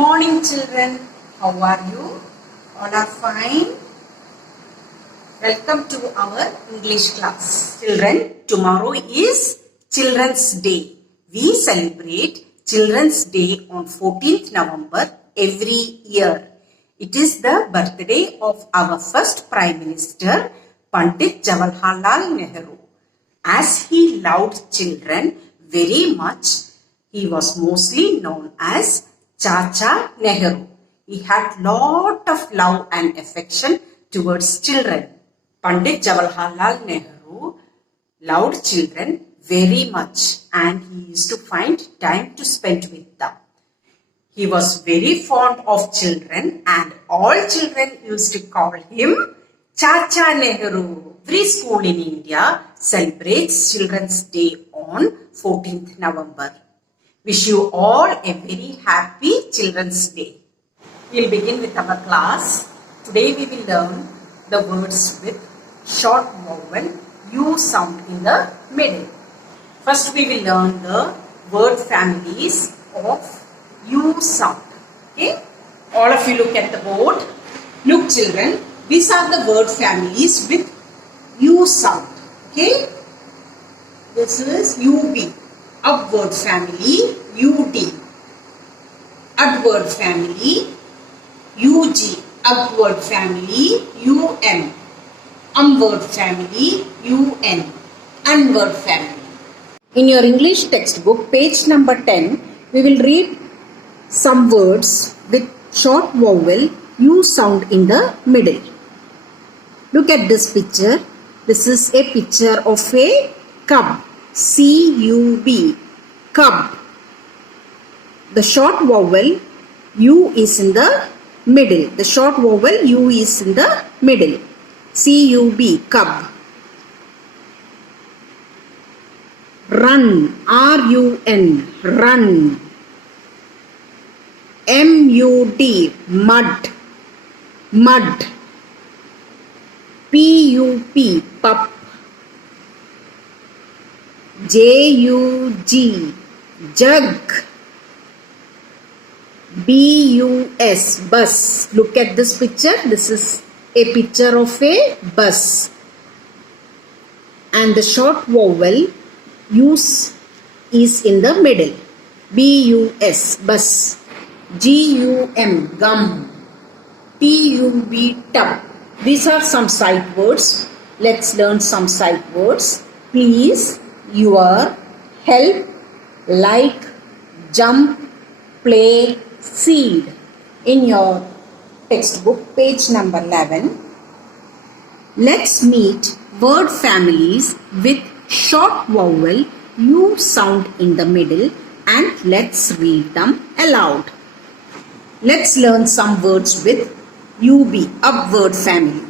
Morning children, how are you? All are fine? Welcome to our English class. Children, tomorrow is Children's Day. We celebrate Children's Day on 14th November every year. It is the birthday of our first Prime Minister, Pandit Jawaharlal Nehru. As he loved children very much, he was mostly known as Chacha Nehru. He had lot of love and affection towards children. Pandit Jawaharlal Nehru loved children very much and he used to find time to spend with them. He was very fond of children and all children used to call him Chacha Nehru. Every school in India celebrates Children's Day on 14th November. Wish you all a very happy Children's Day. We'll begin with our class. Today we will learn the words with short vowel U sound in the middle. First we will learn the word families of U sound. Okay? All of you look at the board. Look children, these are the word families with U sound. Okay? This is UB. Upward family, UD. Adward family, UG. Upward family, UM. Umward family, UN. Unward family. In your English textbook, page number 10, we will read some words with short vowel U sound in the middle. Look at this picture. This is a picture of a cub. C-U-B. Cub. The short vowel U is in the middle. The short vowel U is in the middle. C-U-B. Cub. Run. R-U-N. Run. M-U-D. Mud. Mud. P-U-P. Pup. J-U-G. Jug. B-U-S. Bus. Look at this picture. This is a picture of a bus. And the short vowel use is in the middle. B-U-S. Bus. G-U-M. Gum. T-U-B. Tub. These are some sight words. Let's learn some sight words. Please, your, help, like, jump, play, seed. In your textbook, page number 11. Let's meet word families with short vowel U sound in the middle and let's read them aloud. Let's learn some words with UB, upward family.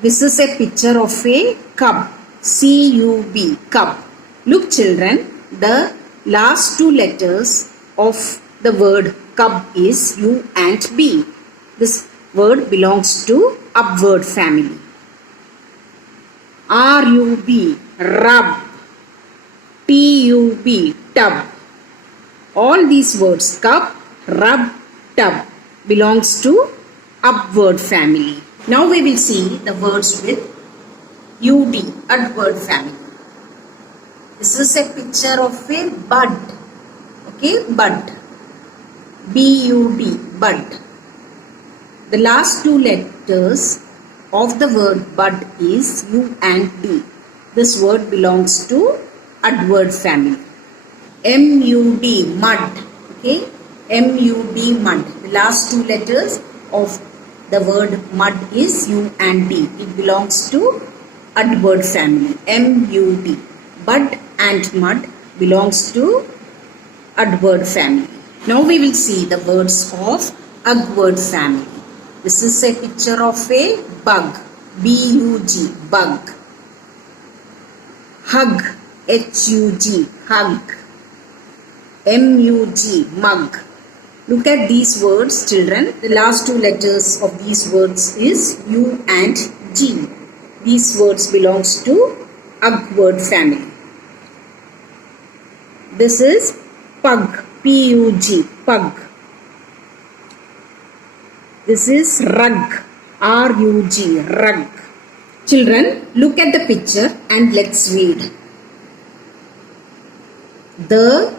This is a picture of a cub. C-U-B, cub. Look children, the last two letters of the word cub is U and B. This word belongs to upward family. R-U-B, rub. T-U-B, tub. All these words, cub, rub, tub, belongs to upward family. Now we will see the words with UD, adword family. This is a picture of a bud. Okay, bud. B-U-D, bud. The last two letters of the word bud is U and D. This word belongs to adword family. M-U-D, mud. Okay, M-U-D, mud. The last two letters of the word mud is U and D. It belongs to adword family. M-U-D. Bud and mud belongs to adword family. Now we will see the words of ugword family. This is a picture of a bug. B-U-G, bug. Hug. H-U-G, hug. M-U-G, mug. Look at these words children. The last two letters of these words is U and G. These words belongs to ugword family. This is pug. P-U-G, pug. This is rug. R-U-G, rug. Children, look at the picture and let's read. The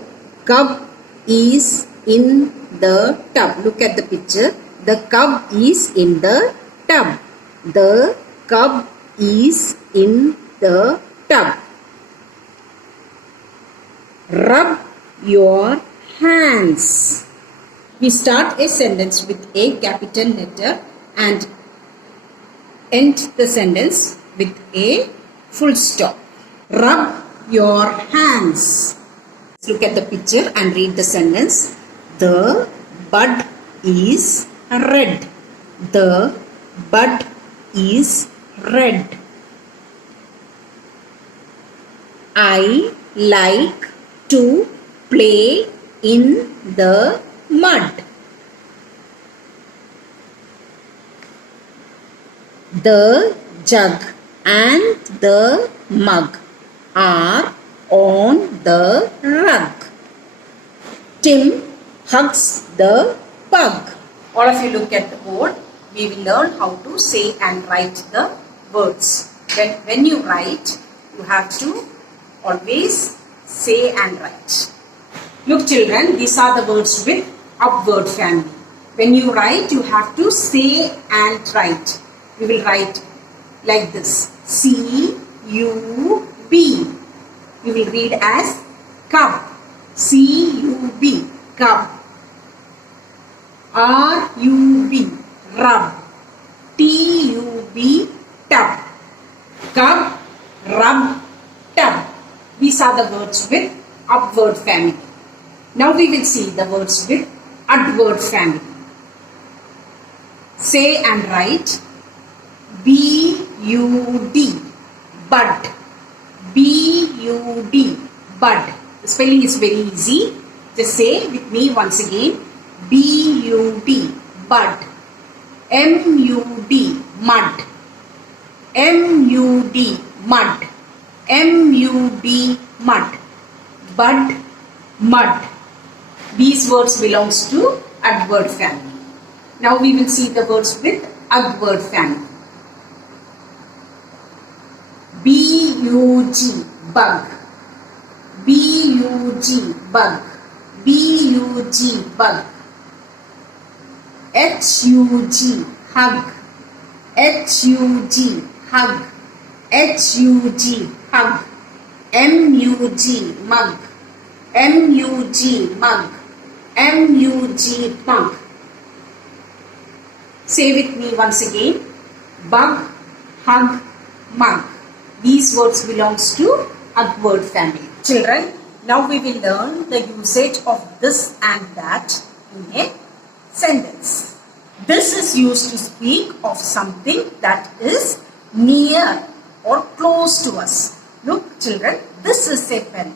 cub is in the tub. Look at the picture. The cub is in the tub. The cub is in the tub. Rub your hands. We start a sentence with a capital letter and end the sentence with a full stop. Rub your hands. Let's look at the picture and read the sentence. The bud is red. The bud is red. I like to play in the mud. The jug and the mug are on the rug. Tim hugs the pug. All of you look at the board. We will learn how to say and write the words. When you write, you have to always say and write. Look children, these are the words with upward family. When you write, you have to say and write. You will write like this. C-U-B. You will read as cub. C-U-B. Cub. R-U-B. Rub. T-U-B. Tub. Cub. Rub. Tub. These are the words with upward family. Now we will see the words with adword family. Say and write. B-U-D. Bud. B-U-D. Bud. The spelling is very easy. Just say with me once again. B-U-D. Bud. M-U-D. Mud. M-U-D. Mud. M-U-D. Mud. Bud. Mud. These words belongs to adword family. Now we will see the words with adword family. B-U-G. Bug. B-U-G. Bug. B-U-G. Bug. H-U-G. Hug. H-U-G. Hug. H-U-G. Hug. M-U-G. Mug. M-U-G. Mug. M-U-G. Mug. Say with me once again. Bug, hug, mug. These words belongs to adword family. Children, now we will learn the usage of this and that in a sentence. This is used to speak of something that is near or close to us. Look children, this is a pen.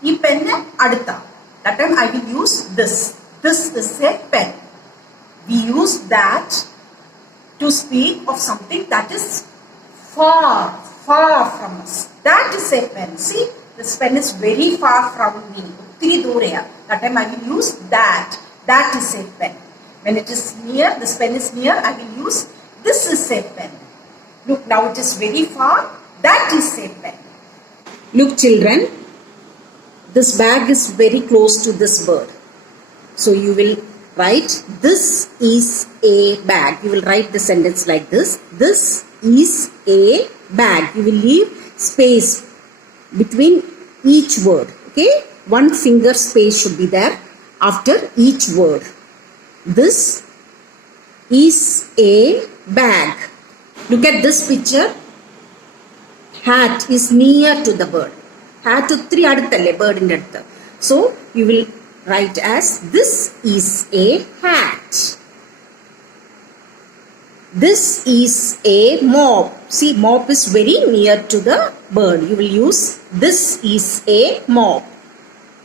This pen adutha. That time I will use this. This is a pen. We use that to speak of something that is far from us. That is a pen. See, this pen is very far from me. That time I will use that. That is a pen. When it is near, this pen is near, I will use this is a pen. Look, now it is very far. That is a pen. Look children, this bag is very close to this bird. So you will write, this is a bag. You will write the sentence like this. This is a bag. You will leave space between each word. Okay? One finger space should be there after each word. This is a bag. Look at this picture. Hat is near to the bird. Hat uttri aduttalle bird inde adutha. So you will write as this is a hat. This is a mop. See, mop is very near to the bird. You will use this is a mop.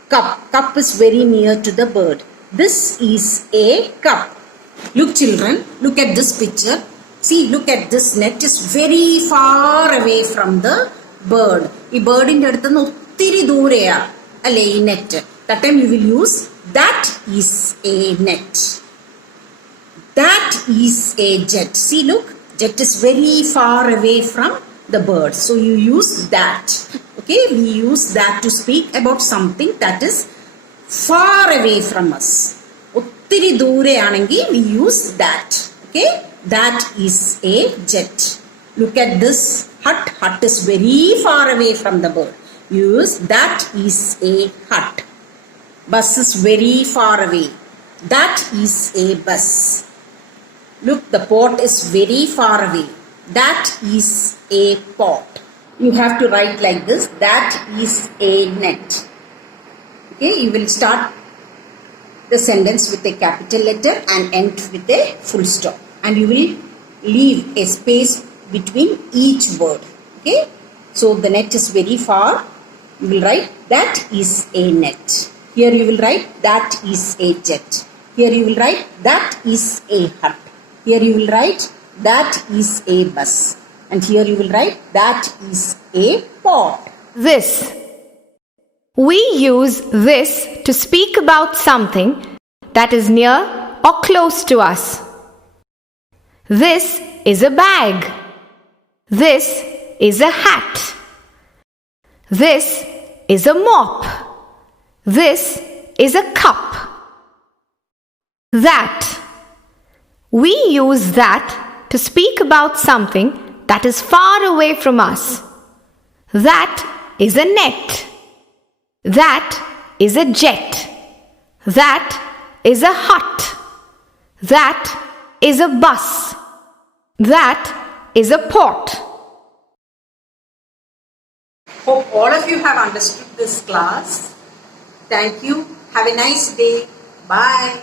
Cup. Cup is very near to the bird. This is a cup. Look children, look at this picture. See, look at this net is very far away from the bird. This bird inde adutha uttiri dooreya alle ee net. That time you will use that is a net. That is a jet. See, look, jet is very far away from the bird. So you use that. Okay, we use that to speak about something that is far away from us. ഒത്തിരി ദൂരെയാണെങ്കിൽ we use that. Okay, that is a jet. Look at this hut. Hut is very far away from the bird. Use that is a hut. Bus is very far away. That is a bus. Look, the pot is very far away. That is a pot. You have to write like this. That is a net. Okay, you will start the sentence with a capital letter and end with a full stop. And you will leave a space between each word. Okay, so the net is very far. You will write that is a net. Here you will write that is a jet. Here you will write that is a hut. Here you will write that is a bus. And here you will write that is a pot. This. We use this to speak about something that is near or close to us. This is a bag. This is a hat. This is a mop. This is a cup. That. We use that to speak about something that is far away from us. That is a net. That is a jet. That is a hut. That is a bus. That is a pot. Hope all of you have understood this class. Thank you. Have a nice day. Bye.